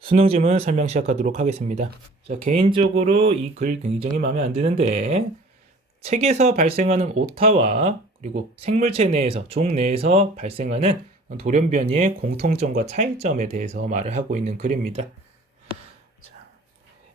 수능 지문 설명 시작하도록 하겠습니다. 자, 개인적으로 이 글 굉장히 마음에 안 드는데 책에서 발생하는 오타와 그리고 생물체 내에서, 종 내에서 발생하는 돌연변이의 공통점과 차이점에 대해서 말을 하고 있는 글입니다. 자,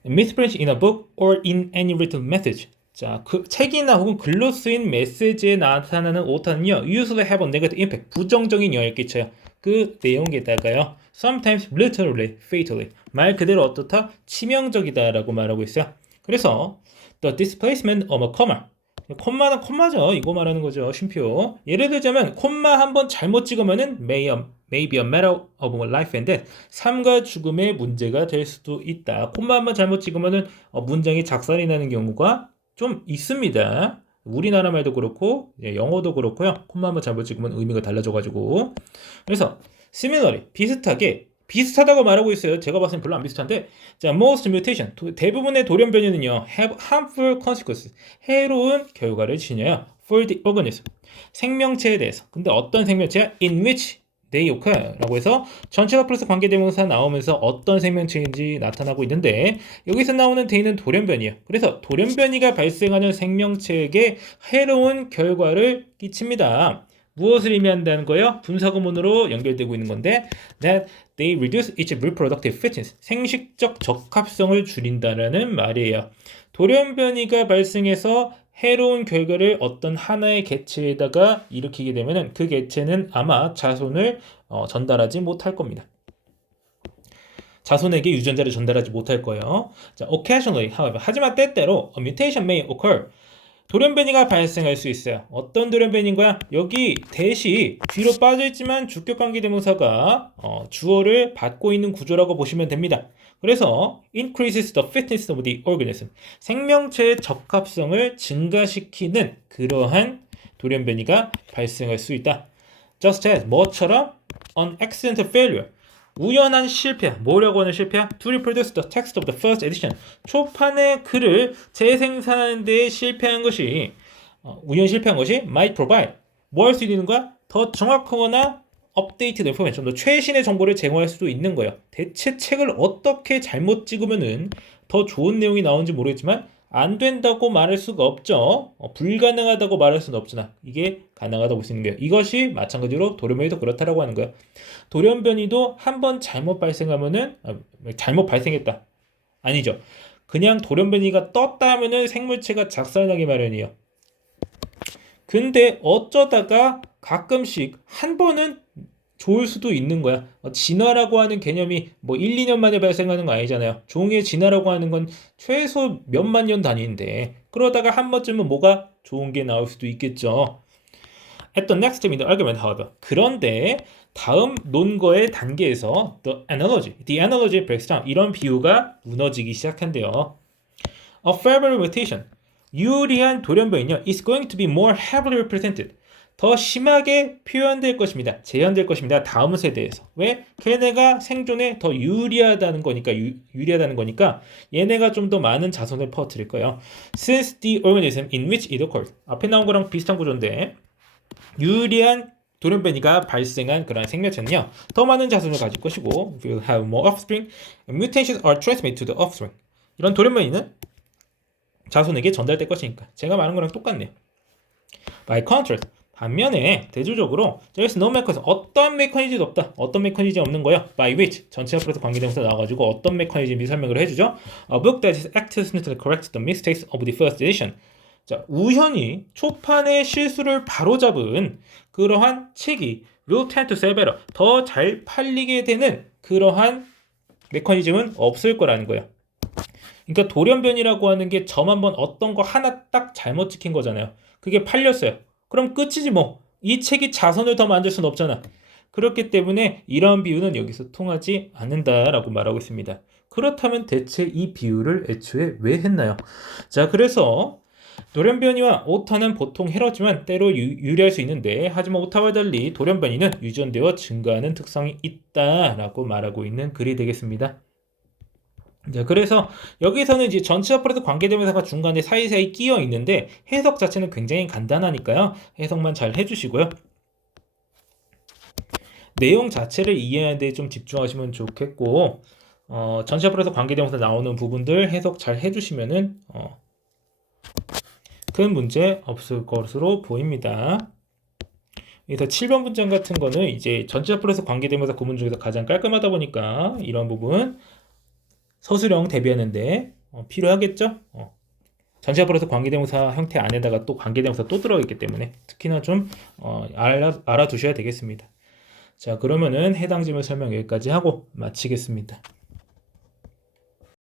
misprint in a book or in any written message. 자, 그 책이나 혹은 글로 쓰인 메시지에 나타나는 오타는요, usually have a negative impact. 부정적인 영향을 끼쳐요. 그 내용에다가요, sometimes literally, fatally. 말 그대로 어떻다? 치명적이다라고 말하고 있어요. 그래서 the displacement of a comma. 콤마는 콤마죠. 이거 말하는 거죠. 쉼표. 예를 들자면 콤마 한 번 잘못 찍으면은 may be a matter of life and death. 삶과 죽음의 문제가 될 수도 있다. 콤마 한 번 잘못 찍으면은 문장이 작살이 나는 경우가 좀 있습니다. 우리나라 말도 그렇고 영어도 그렇고요. 콤마 한 번 잘못 찍으면 의미가 달라져가지고. 그래서 similarly 비슷하다고 말하고 있어요. 제가 봤을 땐 별로 안 비슷한데, 자, most mutation 대부분의 돌연변이는요 have harmful consequences 해로운 결과를 지녀요 for the organism 생명체에 대해서. 근데 어떤 생명체야? in which they occur 라고 해서 전체가 플러스 관계대명사 나오면서 어떤 생명체인지 나타나고 있는데, 여기서 나오는 they는 돌연변이에요. 그래서 돌연변이가 발생하는 생명체에게 해로운 결과를 끼칩니다. 무엇을 의미한다는 거예요? 분사구문으로 연결되고 있는 건데, that they reduce its reproductive fitness, 생식적 적합성을 줄인다라는 말이에요. 돌연변이가 발생해서 해로운 결과를 어떤 하나의 개체에다가 일으키게 되면 그 개체는 아마 자손을 전달하지 못할 겁니다. 자손에게 유전자를 전달하지 못할 거예요. 자, occasionally, however, 하지만 때때로 a mutation may occur. 돌연변이가 발생할 수 있어요. 어떤 돌연변이인가요? 여기 대시 뒤로 빠져있지만 주격관계대명사가 주어를 받고 있는 구조라고 보시면 됩니다. 그래서 increases the fitness of the organism. 생명체의 적합성을 증가시키는 그러한 돌연변이가 발생할 수 있다. Just as 뭐처럼 an accidental failure. 우연한 실패, 뭐라고 하는 실패야? To reproduce the text of the first edition. 초판의 글을 재생산하는 데 실패한 것이 우연 실패한 것이 might provide 뭐 할 수 있는 거야? 더 정확하거나 updated information, 좀 더 최신의 정보를 제공할 수도 있는 거예요. 대체 책을 어떻게 잘못 찍으면은 더 좋은 내용이 나오는지 모르겠지만 안 된다고 말할 수가 없죠. 불가능하다고 말할 수는 없잖아. 이게 가능하다고 볼 수 있는 거예요. 이것이 마찬가지로 돌연변이도 그렇다라고 하는 거예요. 돌연변이도 한 번 잘못 발생하면은 잘못 발생했다. 아니죠. 그냥 돌연변이가 떴다 하면은 생물체가 작살나기 마련이에요. 근데 어쩌다가 가끔씩 한 번은 좋을 수도 있는 거야. 진화라고 하는 개념이 뭐 1, 2년 만에 발생하는 거 아니잖아요. 종의 진화라고 하는 건 최소 몇만 년 단위인데, 그러다가 한 번쯤은 뭐가 좋은 게 나올 수도 있겠죠. At the next step in the argument, however. 그런데 다음 논거의 단계에서 the analogy breaks down. 이런 비유가 무너지기 시작한대요. A favorable mutation. 유리한 돌연변이요 is going to be more heavily represented. 더 심하게 표현될 것입니다. 재현될 것입니다. 다음 세대에서. 왜? 걔네가 생존에 더 유리하다는 거니까, 유리하다는 거니까 얘네가 좀 더 많은 자손을 퍼뜨릴 거예요. Since the organism in which it occurred. 앞에 나온 거랑 비슷한 구조인데, 유리한 돌연변이가 발생한 그런 생명체는요, 더 많은 자손을 가질 것이고, will have more offspring. Mutations are transmitted to the offspring. 이런 돌연변이는 자손에게 전달될 것이니까. 제가 말한 거랑 똑같네요. By contrast, 반면에 대조적으로 there is no mechanism, 어떤 메커니즘도 없다. 어떤 메커니즘이 없는 거야? By which, 전체 앞으로서 관계대명사 나와가지고 어떤 메커니즘이 설명을 해주죠. A book that is actively corrects the mistakes of the first edition. 자, 우연히 초판의 실수를 바로잡은 그러한 책이 will tend to sell better, 더 잘 팔리게 되는 그러한 메커니즘은 없을 거라는 거예요. 그러니까 돌연변이라고 하는 게 점 한번 어떤 거 하나 딱 잘못 찍힌 거잖아요. 그게 팔렸어요. 그럼 끝이지 뭐. 이 책이 자선을 더 만들 수는 없잖아. 그렇기 때문에 이러한 비유는 여기서 통하지 않는다라고 말하고 있습니다. 그렇다면 대체 이 비유를 애초에 왜 했나요? 자, 그래서 돌연변이와 오타는 보통 해로지만 때로 유리할 수 있는데, 하지만 오타와 달리 돌연변이는 유전되어 증가하는 특성이 있다라고 말하고 있는 글이 되겠습니다. 자, 그래서 여기서는 이제 전체 앞으로도 관계대명사가 중간에 사이사이 끼어 있는데 해석 자체는 굉장히 간단하니까요. 해석만 잘 해주시고요. 내용 자체를 이해하는 데 좀 집중하시면 좋겠고, 전체 앞으로서 관계대명사 나오는 부분들 해석 잘 해주시면은 큰 문제 없을 것으로 보입니다. 그래서 7번 문장 같은 거는 이제 전체 앞으로서 관계대명사 구문 중에서 가장 깔끔하다 보니까 이런 부분 서술형 대비하는데 필요하겠죠? 전체 앞으로서 관계대명사 형태 안에다가 또 관계대명사 또 들어있기 때문에 특히나 좀 알아두셔야 되겠습니다. 자, 그러면은 해당 질문 설명 여기까지 하고 마치겠습니다.